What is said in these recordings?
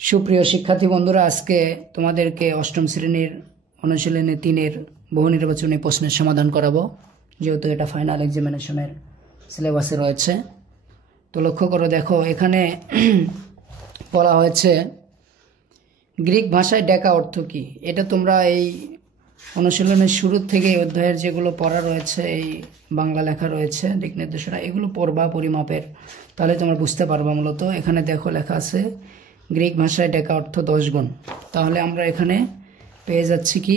সুপ্রিয় শিক্ষার্থী বন্ধুরা, আজকে তোমাদেরকে অষ্টম শ্রেণীর অনুশীলনী 3-এর বহু নির্বাচনী প্রশ্নের সমাধান করাবো, যেহেতু এটা ফাইনাল এক্সামিনেশনের সিলেবাসে রয়েছে। তো লক্ষ্য করো, দেখো এখানে বলা হয়েছে গ্রিক ভাষায় ডেকা অর্থ কী। এটা তোমরা এই অনুশীলনের শুরু থেকে অধ্যায়ের যেগুলো পড়া রয়েছে, এই বাংলা লেখা রয়েছে দিক নির্দেশনা, এগুলো পড়বা পরিমাপের, তাহলে তোমরা বুঝতে পারবা। মূলত এখানে দেখো লেখা আছে গ্রিক ভাষায় ডেকা অর্থ 10 গুণ। তাহলে আমরা এখানে পেয়ে যাচ্ছি কি,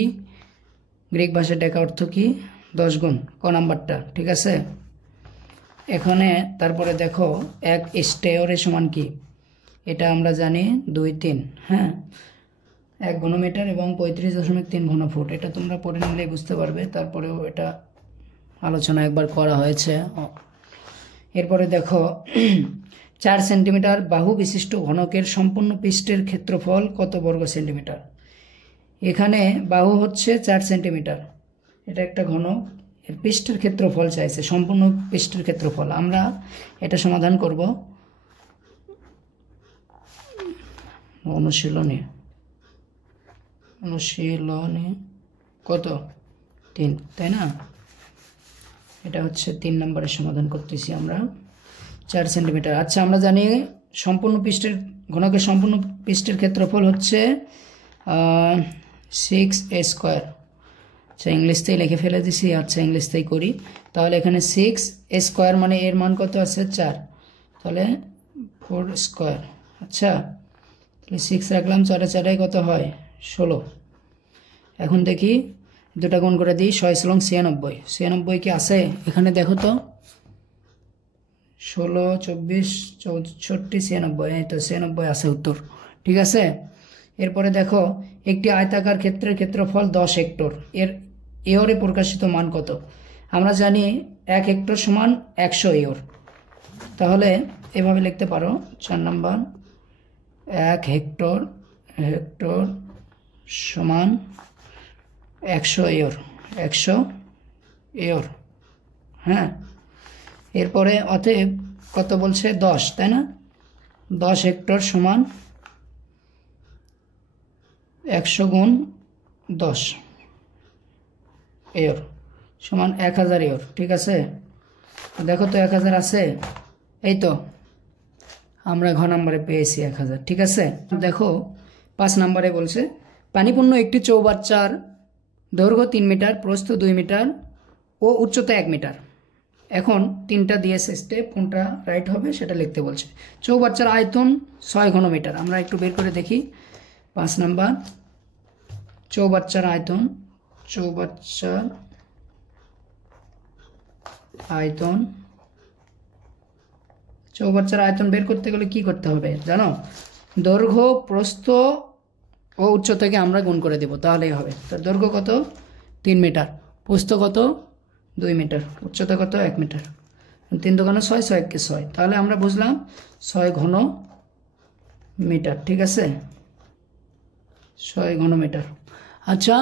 গ্রিক ভাষায় ডেকা অর্থ কি 10 গুণ, ক নাম্বারটা, ঠিক আছে। এখানে তারপরে দেখো 1 স্টেয়রে সমান কি, এটা আমরা জানি 2, 3, হ্যাঁ, 1 ঘনমিটার এবং 35.3 ঘনফুট। এটা তোমরা পড়ে নিলে বুঝতে পারবে, তারপরেও এটা আলোচনা একবার করা হয়েছে। এরপরে দেখো 4 সেন্টিমিটার বাহু বিশিষ্ট ঘনকের সম্পূর্ণ পৃষ্ঠের ক্ষেত্রফল কত বর্গ সেন্টিমিটার। এখানে বাহু হচ্ছে 4 সেন্টিমিটার, এটা একটা ঘনক, এর পৃষ্ঠের ক্ষেত্রফল চাইছে, সম্পূর্ণ পৃষ্ঠের ক্ষেত্রফল। আমরা এটা সমাধান করব অনুশীলনী কত 3, তাই না। এটা হচ্ছে 3 নম্বরের সমাধান করতেছি আমরা, 4 সেন্টিমিটার। আচ্ছা, আমরা জানি সম্পূর্ণ পৃষ্ঠের ঘনকের সম্পূর্ণ পৃষ্ঠের ক্ষেত্রফল হচ্ছে 6a স্কোয়ার। আচ্ছা, ইংলিশতেই লিখে ফেলে দিছি। আচ্ছা, ইংলিশতেই করি। তাহলে এখানে 6a স্কোয়ার মানে এর মান কত আছে 4, তাহলে 4 স্কোয়ার। আচ্ছা, তাহলে 6 রাখলাম, 4 4 কত হয় 16। এখন দেখি দুটা গুণ করে দিই, 6 এবং 96, 96 কি আছে এখানে, দেখো তো 16, 24, 64, 96, এই তো 96 আছে উত্তর, ঠিক আছে। এরপরে দেখো একটি আয়তাকার ক্ষেত্রের ক্ষেত্রফল 10 হেক্টর, এর এয়রে প্রকাশিত মান কত। আমরা জানি 1 হেক্টর সমান 100 এয়র। তাহলে এভাবে লিখতে পারো, 4 নম্বর, 1 হেক্টর সমান 100 এয়র, 100 এয়র, হ্যাঁ। এরপরে অতএব কত বলছে 10, তাই না। 10 হেক্টর সমান 100 গুণ 10 এয়র সমান 1000 এয়র, ঠিক আছে। দেখো তো 1000 আছে, এই তো আমরা ঘ নম্বরে পেয়েছি 1000, ঠিক আছে। দেখো 5 নম্বরে বলছে পানিপূর্ণ একটি চৌবাচ্চার দৈর্ঘ্য 3 মিটার, প্রস্থ 2 মিটার ও উচ্চতা 1 মিটার। এখন 3টা দিয়েছে স্টেপ, কোনটা রাইট হবে সেটা লিখতে বলছে। চৌবাচ্চার আয়তন 6 ঘনমিটার। আমরা একটু বের করে দেখি। 5 নাম্বার, চৌবাচ্চার আয়তন বের করতে গেলে কি করতে হবে জানো, দৈর্ঘ্য, প্রস্থ ও উচ্চতাকে আমরা গুণ করে দেব, তাহলেই হবে। তার দৈর্ঘ্য কত 3 মিটার, প্রস্থ কত 2 মিটার, উচ্চতা কত 1 মিটার। 3 2 6, 6 1 6, তাহলে আমরা বুঝলাম 6 ঘন মিটার, ঠিক আছে, 6 ঘন মিটার। আচ্ছা,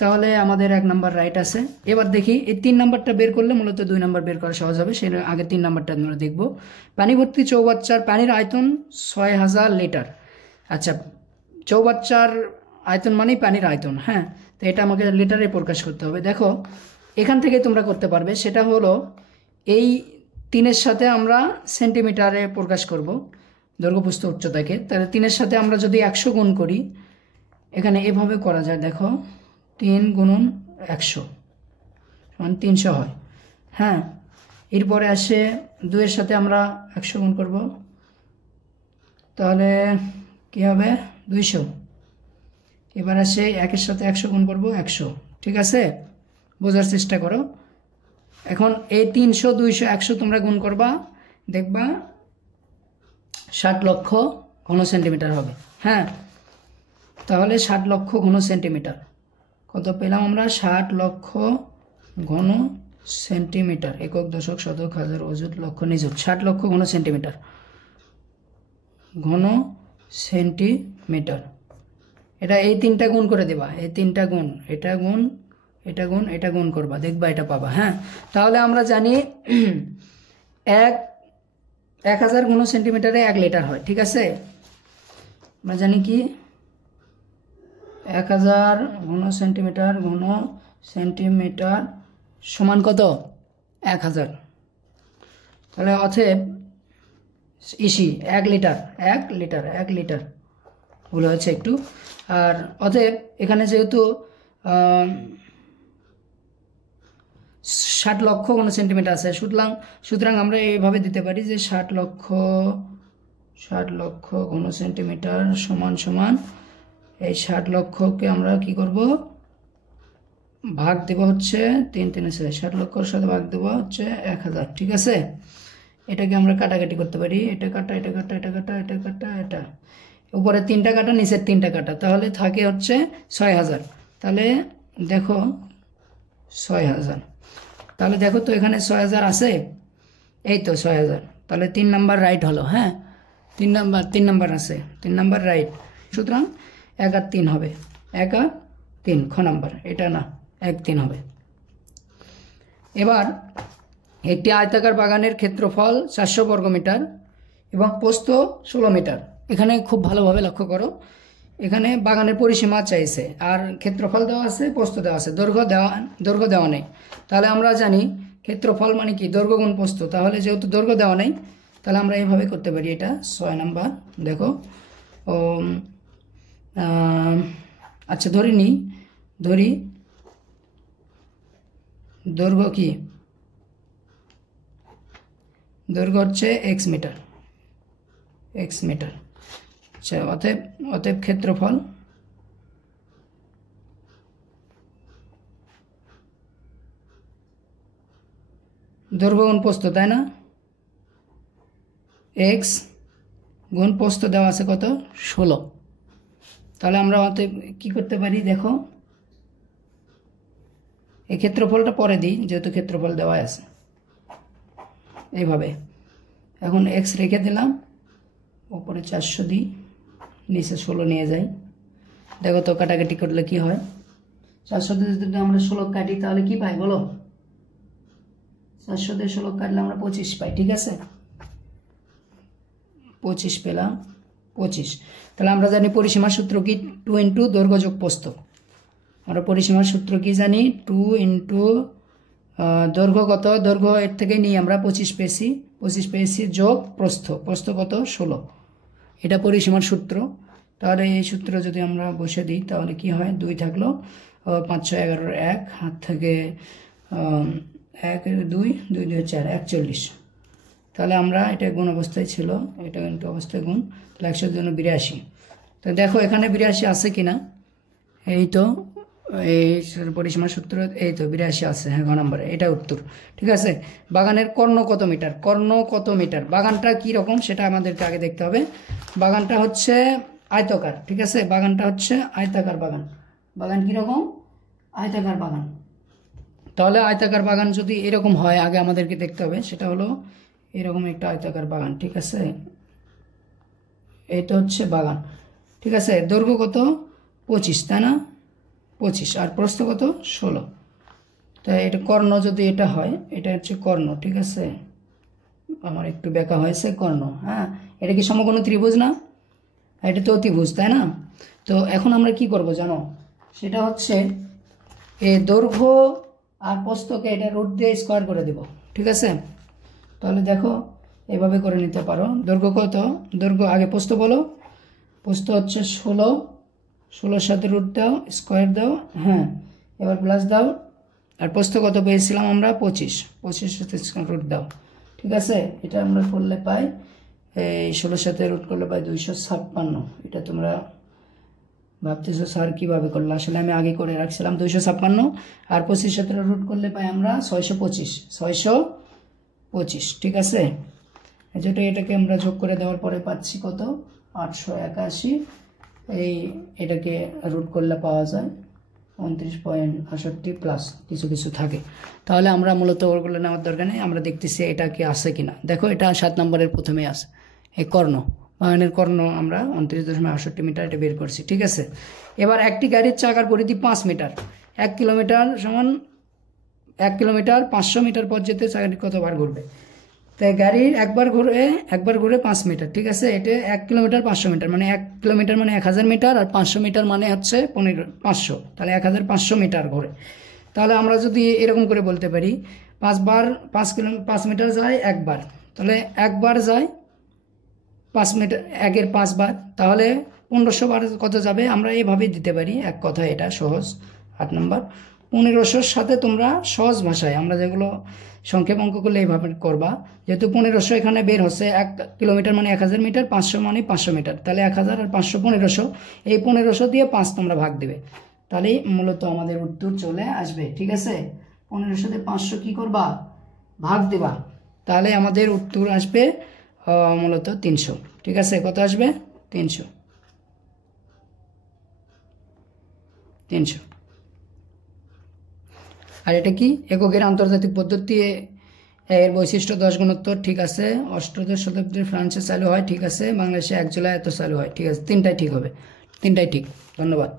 তাহলে আমাদের 1 নাম্বার রাইট আছে। এবার দেখি এই 3 নাম্বারটা বের করলে মূলত 2 নাম্বার বের করা সহজ হবে, সেটা আগে 3 নাম্বারটা আমরা দেখব। পানি ভর্তি চৌবাচ্চার পানির আয়তন 6000 লিটার। আচ্ছা, চৌবাচ্চার আয়তন মানেই পানির আয়তন, হ্যাঁ, তো এটা আমাকে লিটারে প্রকাশ করতে হবে। দেখো এখান থেকে তোমরা করতে পারবে, সেটা হলো এই 3-এর সাথে আমরা সেন্টিমিটারে প্রকাশ করব দৈর্ঘ্য, প্রস্থ, উচ্চতাকে। তাহলে 3-এর সাথে আমরা যদি 100 গুণ করি, এখানে এভাবে করা যায়, দেখো 3 গুণন 100 সমান 300 হয়, হ্যাঁ। এরপরে আসে 2-এর সাথে আমরা 100 গুণ করব, তাহলে কি হবে 200। এবার আসে 1-এর সাথে 100 গুণ করব, 100, ঠিক আছে, বোঝার চেষ্টা করো। এখন এই 300, 200, 100 তোমরা গুণ করবা, দেখবা 60 লক্ষ ঘন সেন্টিমিটার হবে, হ্যাঁ। তাহলে 60 লক্ষ ঘন সেন্টিমিটার কত পেলাম আমরা, 60 লক্ষ ঘন সেন্টিমিটার, একক, দশক, শতক, হাজার, অযুত, লক্ষ, নিযুত, 60 লক্ষ ঘন সেন্টিমিটার, এটা এই 3টা গুণ করে দেবা, এই 3টা গুণ, এটা গুণ, এটা গুণ, এটা গুণ করবা, দেখবা এটা পাবা, হ্যাঁ। তাহলে আমরা জানি 1000 ঘন সেন্টিমিটারে 1 লিটার হয়, ঠিক আছে। আমরা জানি কি 1000 ঘন সেন্টিমিটার সমান কত 1000। তাহলে অতএব ইসি 1 লিটার ভুল হয়েছে একটু। আর অতএব এখানে যেহেতু 60 লক্ষ ঘন সেন্টিমিটার আছে, সুতরাং আমরা এইভাবে দিতে পারি যে 60 লক্ষ ঘন সেন্টিমিটার সমান এই 60 লক্ষকে আমরা কি করব, ভাগ দেব হচ্ছে 3 3 60 লক্ষর সাথে ভাগ দেব হচ্ছে 1000। ঠিক আছে, এটাকে আমরা কাটাকাটি করতে পারি, এটা কাটা এটা উপরে 3টা কাটা নিচের 3টা কাটা, তাহলে থাকে হচ্ছে 6000। তাহলে দেখো 6000, তাহলে দেখো তো এখানে 6000 আছে, এই তো 6000। তাহলে 3 নাম্বার রাইট হলো। হ্যাঁ, 3 নাম্বার আছে, 3 নাম্বার রাইট। সুতরাং 1 আর 3 হবে, 1 আর 3 খ নাম্বার, এটা না 1 3 হবে। এবার একটি আয়তাকার বাগানের ক্ষেত্রফল 400 বর্গমিটার এবং প্রস্থ 16 মিটার। এখানে খুব ভালোভাবে লক্ষ্য করো, এখানে বাগানের পরিসীমা চাইছে আর ক্ষেত্রফল দেওয়া আছে, প্রস্থ দেওয়া আছে, দৈর্ঘ্য দেওয়া নেই। তাহলে আমরা জানি ক্ষেত্রফল মানে কি দৈর্ঘ্য গুণ প্রস্থ। তাহলে যেহেতু দৈর্ঘ্য দেওয়া নেই, তাহলে আমরা এইভাবে করতে পারি। এটা 6 নাম্বার। দেখো আচ্ছা ধরি দৈর্ঘ্য কি, দৈর্ঘ্য হচ্ছে x মিটার। আচ্ছা, অতএব ক্ষেত্রফল দৈর্ঘ্য গুণ প্রস্থ, তাই না, x গুণ প্রস্থ দেওয়া আছে কত 16। তাহলে আমরা অতএব কি করতে পারি, দেখো এই ক্ষেত্রফলটা পরে দিই যেহেতু ক্ষেত্রফল দেওয়া আছে এইভাবে। এখন x রেখে দিলাম, উপরে 400 দিই, নিচে 16 নিয়ে যাই। দেখো তো কাটাকাটি করলে কি হয়, 400 দিয়ে যদি আমরা 16 কাটি তাহলে কি পাই বলো, 400 দিয়ে 16 কাটলে আমরা 25 পাই। ঠিক আছে, 25 পেলাম, 25। তাহলে আমরা জানি পরিসীমার সূত্র কি, 2 ইন্টু দৈর্ঘ্য যোগ প্রস্থ। আমরা পরিসীমার সূত্র কি জানি, 2 ইন্টু দৈর্ঘ্য কত, দৈর্ঘ্য এর থেকে নিয়ে আমরা 25 পেয়েছি যোগ প্রস্থ কত 16। এটা পরিসীমার সূত্র। তাহলে এই সূত্র যদি আমরা বসে দিই তাহলে কি হয়, 2 থাকলো, 5 6 11 1 হাত থেকে 1 2 2 2 4 41। তাহলে আমরা এটা গুণ অবস্থায় ছিল, এটা ইন্টু অবস্থায় গুণ, তাহলে 100 জন্য 82। তো দেখো এখানে 82 আছে কিনা, এই তো এই পরিসীমার সূত্র, এই তো 82 আছে। হ্যাঁ, ঘ নম্বরে এটা উত্তর। ঠিক আছে, বাগানের কর্ণ কত মিটার, বাগানটা কি রকম সেটা আমাদেরকে আগে দেখতে হবে। বাগানটা হচ্ছে আয়তাকার। ঠিক আছে, বাগানটা হচ্ছে আয়তাকার বাগান কিরকম, আয়তাকার বাগান। তাহলে আয়তাকার বাগান যদি এরকম হয়, আগে আমাদেরকে দেখতে হবে, সেটা হলো এরকম একটা আয়তাকার বাগান। ঠিক আছে, এটা হচ্ছে বাগান। ঠিক আছে, দৈর্ঘ্য কত 25, তাই না, 25, আর প্রস্থ কত 16। তাই এটা কর্ণ, যদি এটা হয়, এটা হচ্ছে কর্ণ। ঠিক আছে, আমার একটু বেঁকা হয়েছে কর্ণ। হ্যাঁ, এটা কি সমকোণ ত্রিভুজ না, এটা তো অতিভুজ, তাই না। তো এখন আমরা কি করব জানো, সেটা হচ্ছে এই দৈর্ঘ্য আর প্রস্থকে এটা রুট দিয়ে স্কোয়ার করে দেব। ঠিক আছে, তাহলে দেখো এভাবে করে নিতে পারো। দৈর্ঘ্য কত, দৈর্ঘ্য আগে প্রস্থ বলো, প্রস্থ হচ্ছে 16 সাথে রুট দাও, স্কোয়ার দাও। হ্যাঁ, এবার প্লাস দাও। আর প্রস্থ কত পেয়েছিলাম আমরা 25 সাথে রুট দাও। ঠিক আছে, এটা আমরা করলে পাই, এই 16 সাথে রুট করলে পাই 256। এটা তোমরা ভাবতেছো স্যার কীভাবে করলো, আসলে আমি আগে করে রাখছিলাম 256, আর 25 সাথে রুট করলে পাই আমরা 625। ঠিক আছে, যেটা এটাকে আমরা যোগ করে দেওয়ার পরে পাচ্ছি কত 881। এটাকে রুট করলে পাওয়া যায় 29.68 প্লাস কিছু থাকে। তাহলে আমরা মূলত ওগুলো নেওয়ার দরকার নেই, আমরা দেখতেছি এটা কি আছে কিনা। দেখো এটা 7 নম্বরের প্রথমে আছে, এই কর্ণ, বাগানের কর্ণ আমরা 29.68 মিটার এটা বের করছি। ঠিক আছে, এবার একটি গাড়ির চাকার পরিধি 5 মিটার, 1 কিলোমিটার সমান 1 কিলোমিটার 500 মিটার পথ যেতে চাকাটি কতবার ঘুরবে। তো তাই গাড়ির একবার ঘুরে 5 মিটার, ঠিক আছে। এটা 1 কিলোমিটার 500 মিটার, মানে 1 কিলোমিটার মানে 1000 মিটার, আর 500 মিটার মানে হচ্ছে 500, তাহলে 1500 মিটার ঘুরে। তাহলে আমরা যদি এরকম করে বলতে পারি 5 মিটার যায় একবার, তাহলে একবার যায় 5 মিটার, 1-এর 5 বার, তাহলে 1500 বার কত যাবে, আমরা এইভাবেই দিতে পারি। এক কথা এটা সহজ। 8 নম্বর, 1500-র সাথে তোমরা সহজ ভাষায় আমরা যেগুলো সংক্ষেপ অঙ্ক করলে এইভাবে করবা। যেহেতু 1500 এখানে বের হচ্ছে, 1 কিলোমিটার মানে 1000 মিটার, 500 মানে 500 মিটার, তাহলে 1000 আর 500 1500, এই 1500 দিয়ে 5 তোমরা ভাগ দেবে, তাহলেই মূলত আমাদের উত্তর চলে আসবে। ঠিক আছে, 1500 দিয়ে 500 কি করবা, ভাগ দিবা, তাহলে আমাদের উত্তর আসবে মূলত 300। ঠিক আছে, কত আসবে, 300। আর এটা কি, এককের আন্তর্জাতিক পদ্ধতি এর বৈশিষ্ট্য 10 গুণোত্তর। ঠিক আছে, অষ্টাদশ শতাব্দীর ফ্রান্সে চালু হয়। ঠিক আছে, বাংলাদেশে 1 জুলাই এত চালু হয়। ঠিক আছে, তিনটাই ঠিক হবে, তিনটাই ঠিক। ধন্যবাদ।